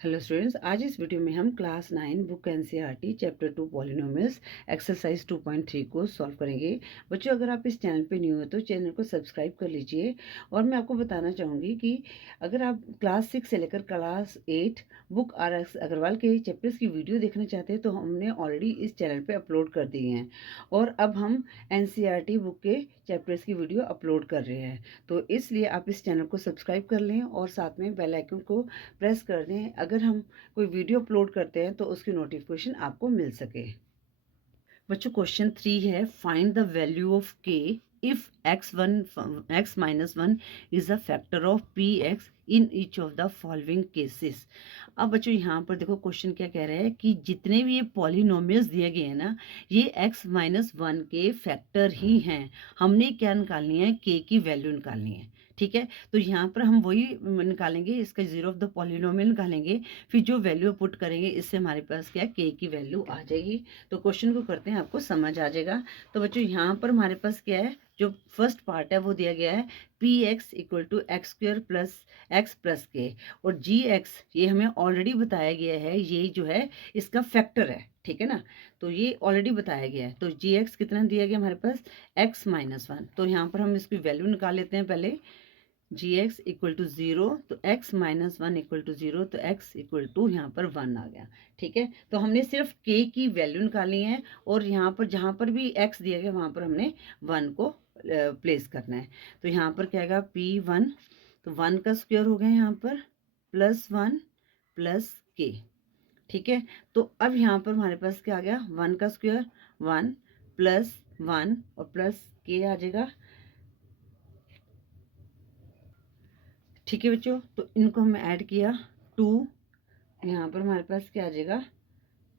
Hello students, आज इस video में हम class 9 book NCERT chapter 2 polynomials exercise 2.3 को सॉल्व करेंगे। बच्चों, अगर आप इस चैनल पे न्यू हो तो चैनल को सब्सक्राइब कर लीजिए। और मैं आपको बताना चाहूँगी कि अगर आप क्लास 6 से लेकर class 8 book R S Agarwal के चैप्टर्स की वीडियो देखना चाहते हैं तो हमने ऑलरेडी इस चैनल पर अपलोड कर दिए हैं। और अब हम एनसीईआरटी बुक के चैप्टर्स की वीडियो अपलोड कर रहे हैं, तो इसलिए आप इस चैनल को सब्सक्राइब कर लें और साथ में बेल आइकन को प्रेस कर दें। अगर हम कोई वीडियो अपलोड करते हैं तो उसकी नोटिफिकेशन आपको मिल सके। बच्चों, क्वेश्चन 3 है, फाइंड द वैल्यू ऑफ के if x-1 is a factor of px in each of the following cases. अब बच्चों यहाँ पर देखो क्वेश्चन क्या कह रहा है कि जितने भी ये पॉलिनोमियल्स दिए गए हैं ना, ये x-1 के फैक्टर ही हैं। हमने क्या निकालनी है, k की वैल्यू निकालनी है। ठीक है, तो यहाँ पर हम वही निकालेंगे, इसका जीरो ऑफ द पॉलिनोमियल निकालेंगे, फिर जो वैल्यू पुट करेंगे इससे हमारे पास क्या के की वैल्यू आ जाएगी। तो क्वेश्चन को करते हैं, आपको समझ आ जाएगा। तो बच्चों यहाँ पर हमारे पास क्या है, जो फर्स्ट पार्ट है वो दिया गया है P X equal to X square plus X plus K, और जी एक्स ये हमें ऑलरेडी बताया गया है, ये जो है इसका फैक्टर है। ठीक है ना, तो ये ऑलरेडी बताया गया है। तो जी एक्स कितना दिया गया हमारे पास, x-1। तो यहाँ पर हम इसकी वैल्यू निकाल लेते हैं पहले। जी एक्स इक्वल टू 0, तो x-1 इक्वल टू 0, तो x इक्वल टू यहाँ पर 1 आ गया। ठीक है, तो हमने सिर्फ k की वैल्यू निकालनी है, और यहाँ पर जहाँ पर भी x दिया गया वहाँ पर हमने 1 को प्लेस करना है। तो यहाँ पर क्या आएगा, p1, तो 1 का स्क्वायर हो गया यहाँ पर, +1 प्लस k। ठीक है, तो अब यहाँ पर हमारे पास क्या आ गया, 1 का स्क्वायर 1 प्लस 1 और प्लस k आ जाएगा। ठीक है बच्चों, तो इनको हम ऐड किया 2, यहाँ पर हमारे पास क्या आ जाएगा,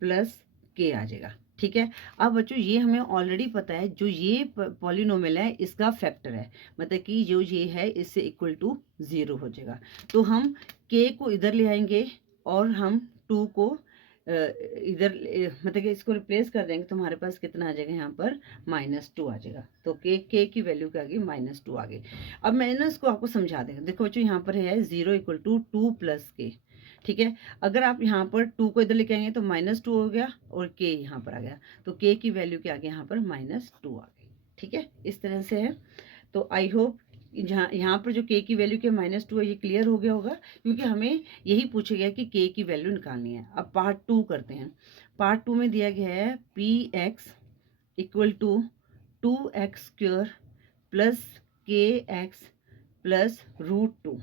प्लस के आ जाएगा। ठीक है, अब बच्चों ये हमें ऑलरेडी पता है, जो ये पॉलिनोमियल है इसका फैक्टर है, मतलब कि जो ये है इससे इक्वल टू 0 हो जाएगा। तो हम के को इधर ले आएंगे और हम 2 को इधर मतलब कि इसको रिप्लेस कर देंगे, तो हमारे पास कितना आ जाएगा, यहाँ पर -2 आ जाएगा। तो के की वैल्यू क्या आ गई, -2 आ गई। अब मैं ना इसको आपको समझा देंगे। देखो बच्चों, यहाँ पर है 0 इक्वल टू 2 प्लस के। ठीक है, अगर आप यहाँ पर 2 को इधर लेके आएंगे तो -2 हो गया और के यहाँ पर आ गया, तो के की वैल्यू क्या आ गई, यहाँ पर -2 आ गई। ठीक है, इस तरह से है। तो आई होप जहाँ यहाँ पर जो के की वैल्यू के -2 है ये क्लियर हो गया होगा, क्योंकि हमें यही पूछा गया कि के की वैल्यू निकालनी है। अब पार्ट 2 करते हैं। पार्ट 2 में दिया गया है P X equal to 2x² plus K X plus √2।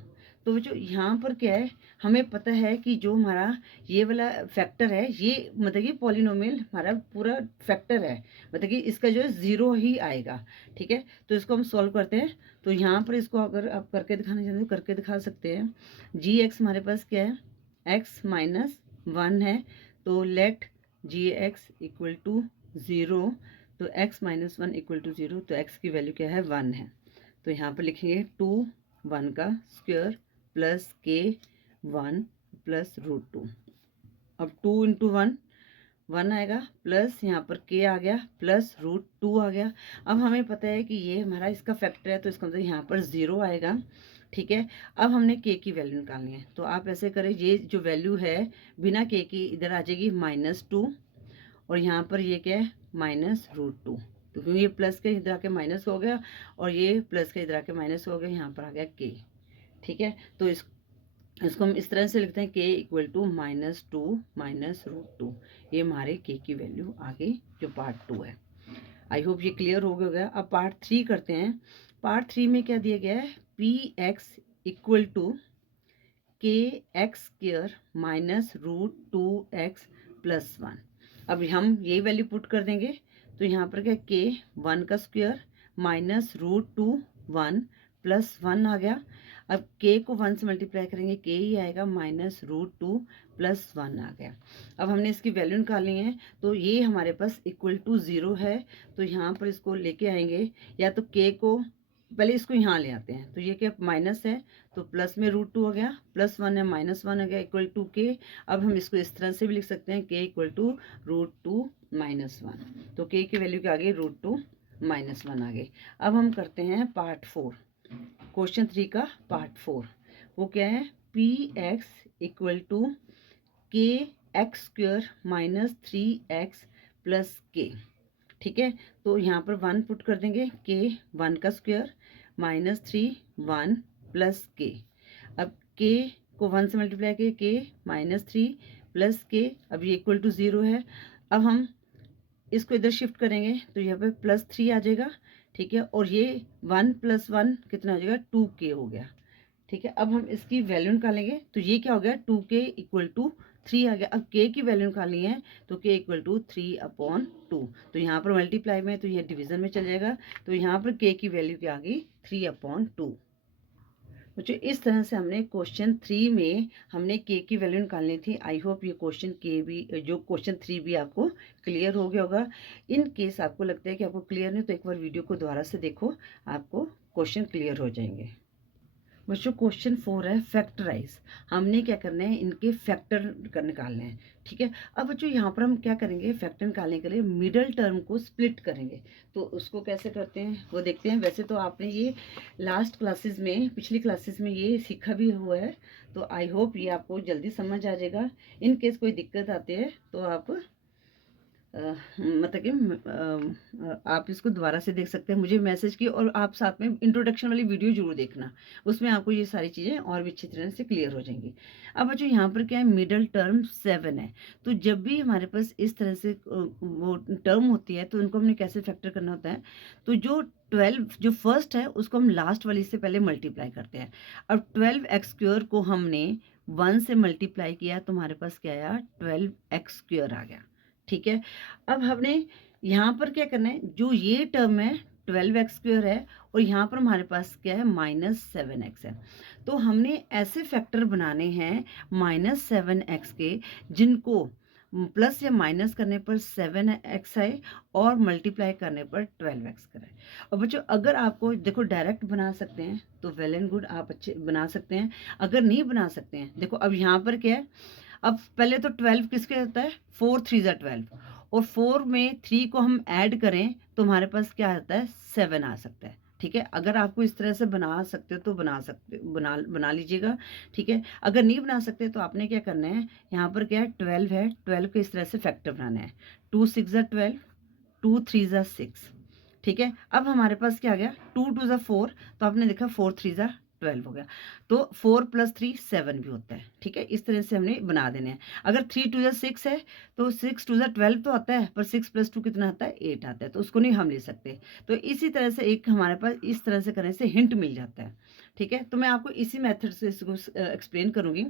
तो जो यहाँ पर क्या है, हमें पता है कि जो हमारा ये वाला फैक्टर है, ये मतलब कि पॉलिनोमियल हमारा पूरा फैक्टर है, मतलब कि इसका जो है 0 ही आएगा। ठीक है, तो इसको हम सॉल्व करते हैं। तो यहाँ पर इसको अगर आप करके दिखाना चाहते हो करके दिखा सकते हैं। जी एक्स हमारे पास क्या है, x-1 है, तो let G X equal to 0, तो x-1 इक्वल टू 0, तो x की वैल्यू क्या है, 1 है। तो यहाँ पर लिखेंगे 2 1 का स्क्वायर प्लस के 1 प्लस √2। अब 2 इंटू 1 1 आएगा, प्लस यहाँ पर के आ गया, प्लस √2 आ गया। अब हमें पता है कि ये हमारा इसका फैक्टर है, तो इसका मतलब यहाँ पर 0 आएगा। ठीक है, अब हमने के की वैल्यू निकालनी है, तो आप ऐसे करें, ये जो वैल्यू है बिना के की इधर आ जाएगी -2, और यहाँ पर ये क्या है, -√2। तो क्योंकि ये प्लस के इधर आके माइनस हो गया और ये प्लस के इधर आके माइनस हो गया, यहाँ पर आ गया के। ठीक है, तो इसको हम इस तरह से लिखते हैं, के इक्वल टू -2 -√2। ये हमारे के की वैल्यू आ गई, जो पार्ट 2 है। आई होप ये क्लियर हो गया। अब पार्ट 3 करते हैं। पार्ट 3 में क्या दिया गया है, पी एक्स इक्वल टू के एक्स स्क्वायर -√2x प्लस 1। अब हम यही वैल्यू पुट कर देंगे, तो यहाँ पर क्या, के 1 का स्क्वायर -√2 1 प्लस 1 आ गया। अब के को 1 से मल्टीप्लाई करेंगे, के ही आएगा, -√2 प्लस 1 आ गया। अब हमने इसकी वैल्यू निकालनी है, तो ये हमारे पास इक्वल टू 0 है, तो यहाँ पर इसको लेके आएंगे, या तो के को पहले इसको यहाँ ले आते हैं, तो ये क्या माइनस है, तो प्लस में √2 हो गया, +1 है -1 हो गया, इक्वल टू के। अब हम इसको इस तरह से भी लिख सकते हैं, के इक्वल टू √2 -1। तो के की वैल्यू क्या आ गई, √2 -1 आ गई। अब हम करते हैं पार्ट 4, क्वेश्चन 3 का पार्ट 4। वो क्या है, पी एक्स इक्वल टू के x square minus 3x plus के। ठीक है, तो यहाँ पर 1 पुट कर देंगे, के 1 का स्क्वायर माइनस 3 1 प्लस के। अब के को 1 से मल्टीप्लाई किए, के माइनस 3 प्लस के, अब ये इक्वल टू 0 है। अब हम इसको इधर शिफ्ट करेंगे तो यहाँ पे प्लस 3 आ जाएगा। ठीक है, और ये 1 प्लस 1 कितना हो जाएगा, 2k हो गया। ठीक है, अब हम इसकी वैल्यू निकालेंगे तो ये क्या हो गया, 2k इक्वल टू 3 आ गया। अब k की वैल्यू निकालनी है तो k इक्वल टू 3/2। तो यहाँ पर मल्टीप्लाई में तो ये डिवीजन में चल जाएगा, तो यहाँ पर k की वैल्यू क्या आ गई, 3/2। बच्चों इस तरह से हमने क्वेश्चन 3 में हमने k की वैल्यू निकालनी थी। आई होप ये क्वेश्चन के भी, जो क्वेश्चन 3 भी आपको क्लियर हो गया होगा। इन केस आपको लगता है कि आपको क्लियर नहीं, तो एक बार वीडियो को दोबारा से देखो, आपको क्वेश्चन क्लियर हो जाएंगे। बच्चों क्वेश्चन 4 है फैक्टराइज। हमने क्या करना है, इनके फैक्टर निकालने हैं। ठीक है, अब बच्चों यहाँ पर हम क्या करेंगे, फैक्टर निकालने के लिए मिडल टर्म को स्प्लिट करेंगे। तो उसको कैसे करते हैं वो देखते हैं। वैसे तो आपने ये लास्ट क्लासेस में, पिछली क्लासेस में ये सीखा भी हुआ है, तो आई होप ये आपको जल्दी समझ आ जाएगा। इन केस कोई दिक्कत आती है तो आप मतलब कि आप इसको दोबारा से देख सकते हैं, मुझे मैसेज की, और आप साथ में इंट्रोडक्शन वाली वीडियो जरूर देखना, उसमें आपको ये सारी चीज़ें और भी अच्छी तरह से क्लियर हो जाएंगी। अब बच्चों यहाँ पर क्या है, मिडल टर्म 7 है। तो जब भी हमारे पास इस तरह से वो टर्म होती है तो उनको हमने कैसे फैक्टर करना होता है, तो जो 12 जो फर्स्ट है उसको हम लास्ट वाली से पहले मल्टीप्लाई करते हैं। अब 12x² को हमने 1 से मल्टीप्लाई किया तो हमारे पास क्या आया, 12x² आ गया। ठीक है, अब हमने यहाँ पर क्या करना है, जो ये टर्म है 12x² है, और यहाँ पर हमारे पास क्या है, -7x है। तो हमने ऐसे फैक्टर बनाने हैं -7x के, जिनको प्लस या माइनस करने पर 7x आए और मल्टीप्लाई करने पर 12x कराए। और बच्चों अगर आपको देखो डायरेक्ट बना सकते हैं तो वेल एंड गुड, आप अच्छे बना सकते हैं। अगर नहीं बना सकते हैं, देखो अब यहाँ पर क्या है, अब पहले तो 12 किसके होता है, 4 3 12, और 4 में 3 को हम ऐड करें तो हमारे पास क्या आता है, 7 आ सकता है। ठीक है, अगर आपको इस तरह से बना सकते हो तो बना लीजिएगा। ठीक है, अगर नहीं बना सकते तो आपने क्या करना है, यहाँ पर क्या है, 12 है, 12 को इस तरह से फैक्टर बनाना है। 2 6 12, 2 3 6। ठीक है, अब हमारे पास क्या आ गया, 2 2 4, तो आपने देखा 4 3 12 हो गया। तो 4 + 3 7 भी होता है। ठीक है, इस तरह से हमने बना देने हैं। अगर 3 2 6 है तो 6 2 12 तो आता है, पर 6 + 2 कितना आता है, 8 आता है, तो उसको नहीं हम ले सकते। तो इसी तरह से एक हमारे पास इस तरह से करने से हिंट मिल जाता है। ठीक है, तो मैं आपको इसी मेथड से इसको एक्सप्लेन करूंगी।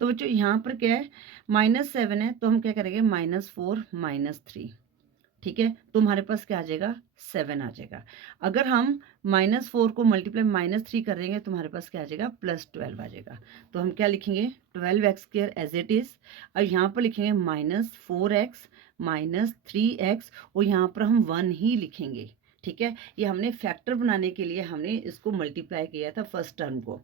तो बच्चों यहाँ पर क्या है, -7 है, तो हम क्या करेंगे, -4 -3। ठीक है, तो हमारे पास क्या आ जाएगा, 7 आ जाएगा। अगर हम -4 को मल्टीप्लाई -3 कर देंगे तो हमारे पास क्या आ जाएगा, +12 आ जाएगा। तो हम क्या लिखेंगे, 12x² एज इट इज, और यहाँ पर लिखेंगे -4x -3x, और यहाँ पर हम 1 ही लिखेंगे। ठीक है, ये हमने फैक्टर बनाने के लिए हमने इसको मल्टीप्लाई किया था फर्स्ट टर्म को।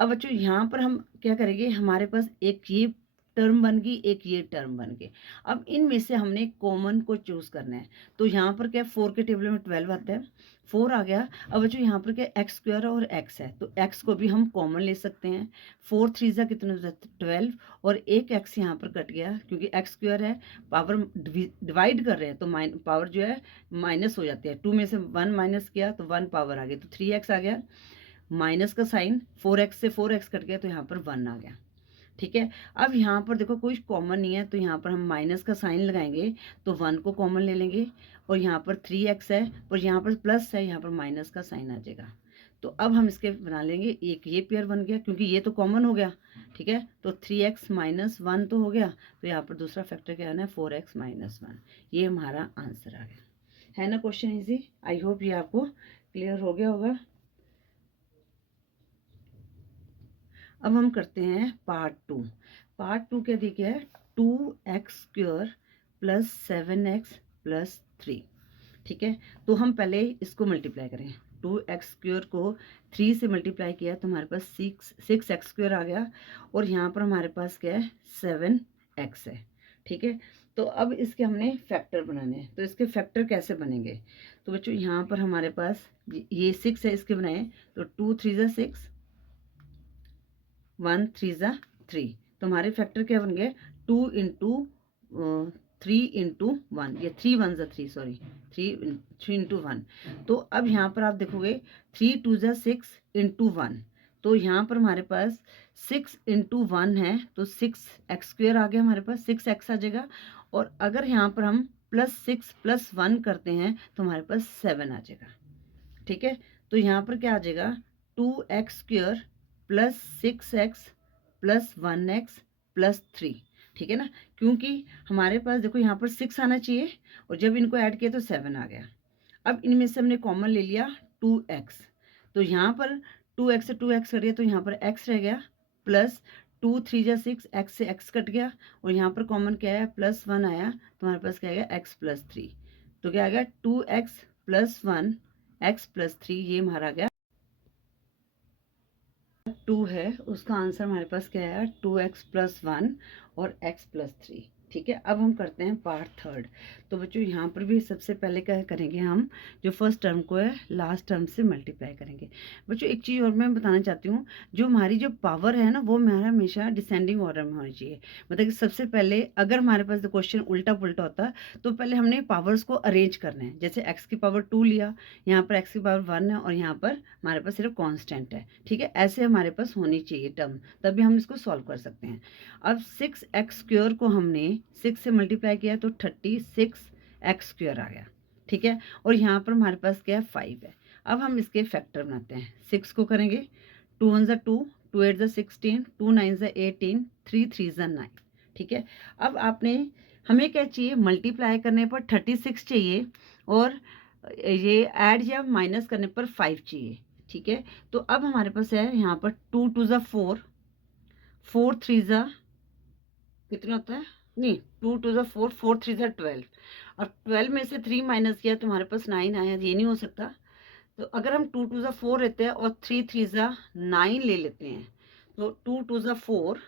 अब बच्चों यहाँ पर हम क्या करेंगे, हमारे पास एक ये टर्म बन गई, एक ये टर्म बन गई। अब इनमें से हमने कॉमन को चूज करना है। तो यहाँ पर क्या, 4 के टेबल में 12 आता है, 4 आ गया। अब बच्चों यहाँ पर क्या, x² और x है, तो x को भी हम कॉमन ले सकते हैं। 4 3 कितना होता है, 12, और एक x यहाँ पर कट गया क्योंकि x² है, पावर डिवाइड कर रहे हैं तो पावर जो है माइनस हो जाती है। 2 में से 1 माइनस किया तो 1 पावर आ गई, तो 3x आ गया। माइनस का साइन, 4x से 4x कट गया तो यहाँ पर 1 आ गया। ठीक है, अब यहाँ पर देखो कोई कॉमन नहीं है, तो यहाँ पर हम माइनस का साइन लगाएंगे तो 1 को कॉमन ले लेंगे, और यहाँ पर 3x है, और यहाँ पर प्लस है, यहाँ पर माइनस का साइन आ जाएगा। तो अब हम इसके बना लेंगे, एक ये पेयर बन गया क्योंकि ये तो कॉमन हो गया। ठीक है, तो 3x - 1 तो हो गया, तो यहाँ पर दूसरा फैक्टर क्या आना है, 4x - 1। ये हमारा आंसर आ गया। है ना क्वेश्चन इजी, आई होप ये आपको क्लियर हो गया होगा। अब हम करते हैं पार्ट 2। पार्ट 2 क्या दिया गया है, 2x² + 7x + 3। ठीक है, तो हम पहले इसको मल्टीप्लाई करें। 2x² को 3 से मल्टीप्लाई किया तो हमारे पास 6x² आ गया, और यहाँ पर हमारे पास क्या है, 7x है। ठीक है, तो अब इसके हमने फैक्टर बनाने हैं। तो इसके फैक्टर कैसे बनेंगे, तो बच्चों यहाँ पर हमारे पास ये 6 है, इसके बनाए तो 2 3 6, 1 3 ज़ा 3, तो हमारे फैक्टर क्या बन गए 2 इंटू 3 इंटू 1, ये 3 1 ज़ा 3, सॉरी 3 इंटू 1। तो अब यहाँ पर आप देखोगे 3 2 ज़ा 6 इंटू 1, तो यहाँ पर हमारे पास 6 इंटू 1 है, तो 6x² आ गया हमारे पास, 6x आ जाएगा। और अगर यहाँ पर हम +6 + 1 करते हैं तो हमारे पास 7 आ जाएगा। ठीक है, तो यहाँ पर क्या आ जाएगा 2x² + 6x + 1x + 3। ठीक है ना, क्योंकि हमारे पास देखो यहाँ पर 6 आना चाहिए और जब इनको ऐड किया तो 7 आ गया। अब इनमें से हमने कॉमन ले लिया 2x, तो यहाँ पर 2x से 2x कट गया तो यहाँ पर x रह गया, प्लस 2 3 ज़ा 6, x से x कट गया और यहाँ पर कॉमन क्या है +1 आया, तो हमारे पास क्या आ गया x + 3। तो क्या आ गया 2x + 1 x + 3, ये हमारा गया 2 है, उसका आंसर हमारे पास क्या है 2x + 1 और x + 3। ठीक है, अब हम करते हैं पार्ट थर्ड। तो बच्चों यहाँ पर भी सबसे पहले क्या करेंगे, हम जो फर्स्ट टर्म को है लास्ट टर्म से मल्टीप्लाई करेंगे। बच्चों एक चीज़ और मैं बताना चाहती हूँ, जो हमारी जो पावर है ना वो हमारा हमेशा डिसेंडिंग ऑर्डर में होनी चाहिए। मतलब कि सबसे पहले अगर हमारे पास क्वेश्चन उल्टा पुल्टा होता तो पहले हमने पावर्स को अरेंज करना है। जैसे x की पावर 2 लिया, यहाँ पर x की पावर 1 है और यहाँ पर हमारे पास सिर्फ कांस्टेंट है। ठीक है, ऐसे हमारे पास होनी चाहिए टर्म, तभी हम इसको सॉल्व कर सकते हैं। अब 6x² को हमने 6 से मल्टीप्लाई किया तो 36x² आ गया। ठीक है, और यहाँ पर हमारे पास क्या है 5 है। अब हम इसके फैक्टर बनाते हैं। 6 को करेंगे 2 1 ज़ा 2, 2 8 ज़ा 16, 2 9 ज़ा 18, 3 3 ज़ा 9। ठीक है, अब आपने हमें क्या चाहिए, मल्टीप्लाई करने पर 36 चाहिए और ये ऐड या माइनस करने पर 5 चाहिए। ठीक है, तो अब हमारे पास है यहाँ पर 2 2 ज़ा 4, 4 3 ज़ा कितना होता है, नहीं 2 2 ज़ा 4, 4 3 ज़ा 12, और 12 में से 3 माइनस किया तो हमारे पास 9 आया, ये नहीं हो सकता। तो अगर हम 2 2 ज़ा 4 लेते हैं और 3 3 ज़ा 9 ले लेते हैं, तो 2 2 ज़ा 4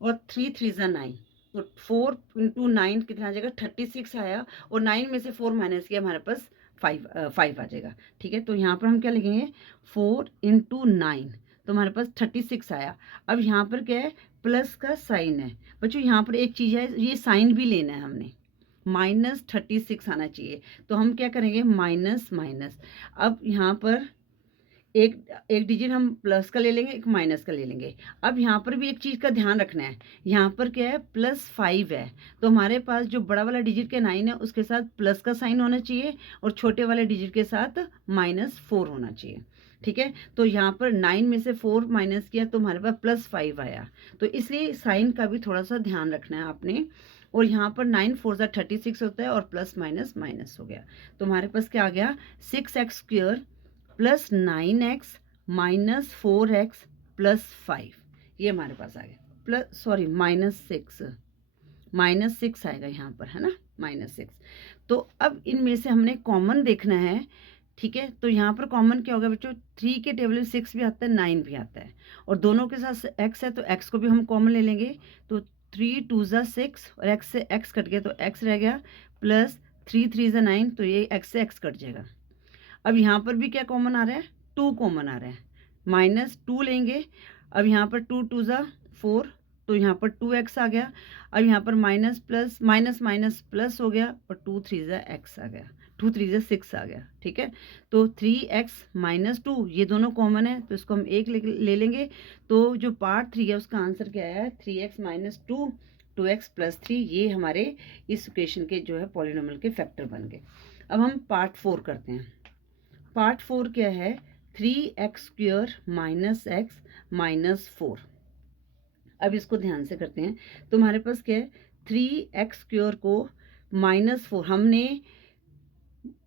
और 3 3 ज़ा 9, तो 4 इंटू 9 कितना आ जाएगा 36 आया, और 9 में से 4 माइनस किया हमारे पास 5 आ जाएगा। ठीक है, तो यहाँ पर हम क्या लिखेंगे 4 इंटू 9, तो हमारे पास 36 आया। अब यहाँ पर क्या है प्लस का साइन है। बच्चों यहाँ पर एक चीज़ है, ये साइन भी लेना है हमने, -36 आना चाहिए, तो हम क्या करेंगे माइनस माइनस। अब यहाँ पर एक एक डिजिट हम प्लस का ले लेंगे, एक माइनस का ले लेंगे। अब यहाँ पर भी एक चीज़ का ध्यान रखना है, यहाँ पर क्या है +5 है, तो हमारे पास जो बड़ा वाला डिजिट के 9 है उसके साथ प्लस का साइन होना चाहिए और छोटे वाले डिजिट के साथ -4 होना चाहिए। ठीक है, तो यहाँ पर 9 में से 4 माइनस किया तो हमारे पास +5 आया, तो इसलिए साइन का भी थोड़ा सा ध्यान रखना है आपने। और यहाँ पर 9 4 ज़ा 36 होता है और प्लस माइनस माइनस हो गया, तो हमारे पास क्या आ गया 6x² + 9x - 4x + 5, ये हमारे पास आ गया, प्लस सॉरी -6 आएगा यहाँ पर, है ना -6। तो अब इनमें से हमने कॉमन देखना है। ठीक है, तो यहाँ पर कॉमन क्या होगा बच्चों, 3 के टेबल में 6 भी आता है 9 भी आता है, और दोनों के साथ x है तो x को भी हम कॉमन ले लेंगे, तो 3 2 ज़ा 6 और x से x कट गया तो x रह गया, प्लस 3 3 ज़ा 9, तो ये x से x कट जाएगा। अब यहाँ पर भी क्या कॉमन आ रहा है 2 कॉमन आ रहा है, -2 लेंगे। अब यहाँ पर 2 2 ज़ा 4, तो यहाँ पर 2x आ गया। अब यहाँ पर minus plus minus minus plus हो गया और 2 3 ज़ा x आ गया, 2 3 ज़ा 6 आ गया। ठीक है, तो 3x - 2 ये दोनों कॉमन है तो इसको हम एक ले लेंगे। तो जो पार्ट 3 है उसका आंसर क्या है 3x - 2 2x + 3, ये हमारे इस इक्वेशन के जो है पॉलिनोमियल के फैक्टर बन गए। अब हम पार्ट 4 करते हैं। पार्ट 4 क्या है 3x² - x - 4। अब इसको ध्यान से करते हैं, तो हमारे पास क्या है 3x² को -4, हमने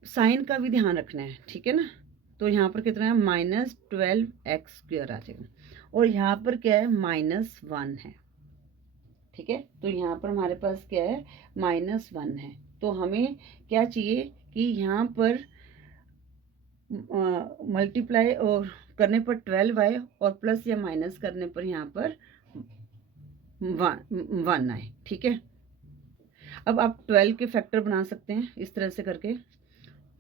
साइन का भी ध्यान रखना है। ठीक है ना, तो यहाँ पर कितना है -12x² आ जाएगा, और यहाँ पर क्या है -1 है। ठीक है, तो यहाँ पर हमारे पास क्या है -1 है, तो हमें क्या चाहिए कि यहाँ पर मल्टीप्लाई और करने पर 12 आए और प्लस या माइनस करने पर यहाँ पर 1 आए। ठीक है, अब आप 12 के फैक्टर बना सकते हैं इस तरह से करके,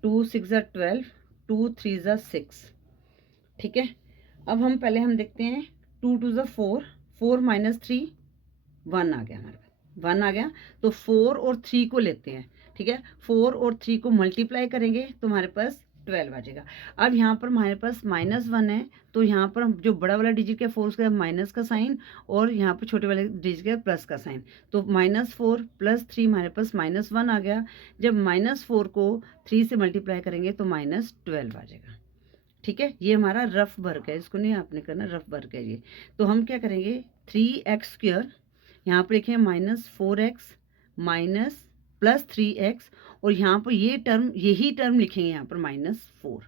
2 6 ज़ा 12, 2 3 ज़ा 6। ठीक है, अब हम पहले हम देखते हैं 2 टू ज़ 4, 4 माइनस 3 1 आ गया हमारे पास, 1 आ गया। तो 4 और 3 को लेते हैं, ठीक है। 4 और 3 को मल्टीप्लाई करेंगे तो हमारे पास 12 आ जाएगा। अब यहाँ पर हमारे पास -1 है, तो यहाँ पर हम जो बड़ा वाला डिजिट है 4 उसके बाद माइनस का साइन, और यहाँ पर छोटे वाले डिजिट के प्लस का साइन। तो -4 + 3 हमारे पास -1 आ गया। जब -4 को 3 से मल्टीप्लाई करेंगे तो -12 आ जाएगा, ठीक है। ये हमारा रफ वर्क है, इसको नहीं आपने करना, रफ वर्क है ये। तो हम क्या करेंगे, 3x², यहाँ पर लिखें -4x माइनस +3x, और यहाँ पर ये टर्म, यही टर्म लिखेंगे यहाँ पर -4,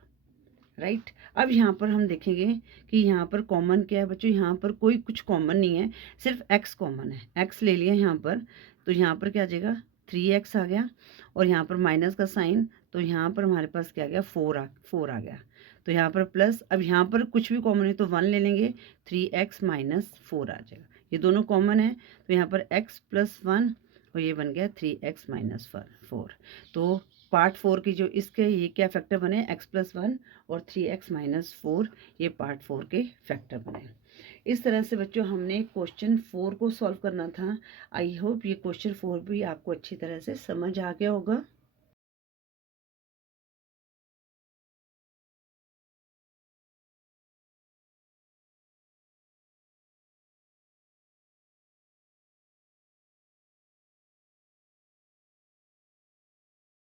राइट। अब यहाँ पर हम देखेंगे कि यहाँ पर कॉमन क्या है बच्चों, यहाँ पर कोई कुछ कॉमन नहीं है, सिर्फ x कॉमन है। x ले लिया यहाँ पर, तो यहाँ पर क्या आ जाएगा, 3x आ गया, और यहाँ पर माइनस का साइन, तो यहाँ पर हमारे पास क्या आ गया, 4 आ गया। तो यहाँ पर प्लस, अब यहाँ पर कुछ भी कॉमन है तो 1 ले लेंगे, 3x - 4 आ जाएगा। ये दोनों कॉमन है, तो यहाँ पर x + 1, और ये बन गया 3x - 4। तो पार्ट 4 की जो इसके ये क्या फैक्टर बने, x + 1 और 3x - 4, ये पार्ट 4 के फैक्टर बने। इस तरह से बच्चों हमने क्वेश्चन 4 को सॉल्व करना था। आई होप ये क्वेश्चन 4 भी आपको अच्छी तरह से समझ आ गया होगा।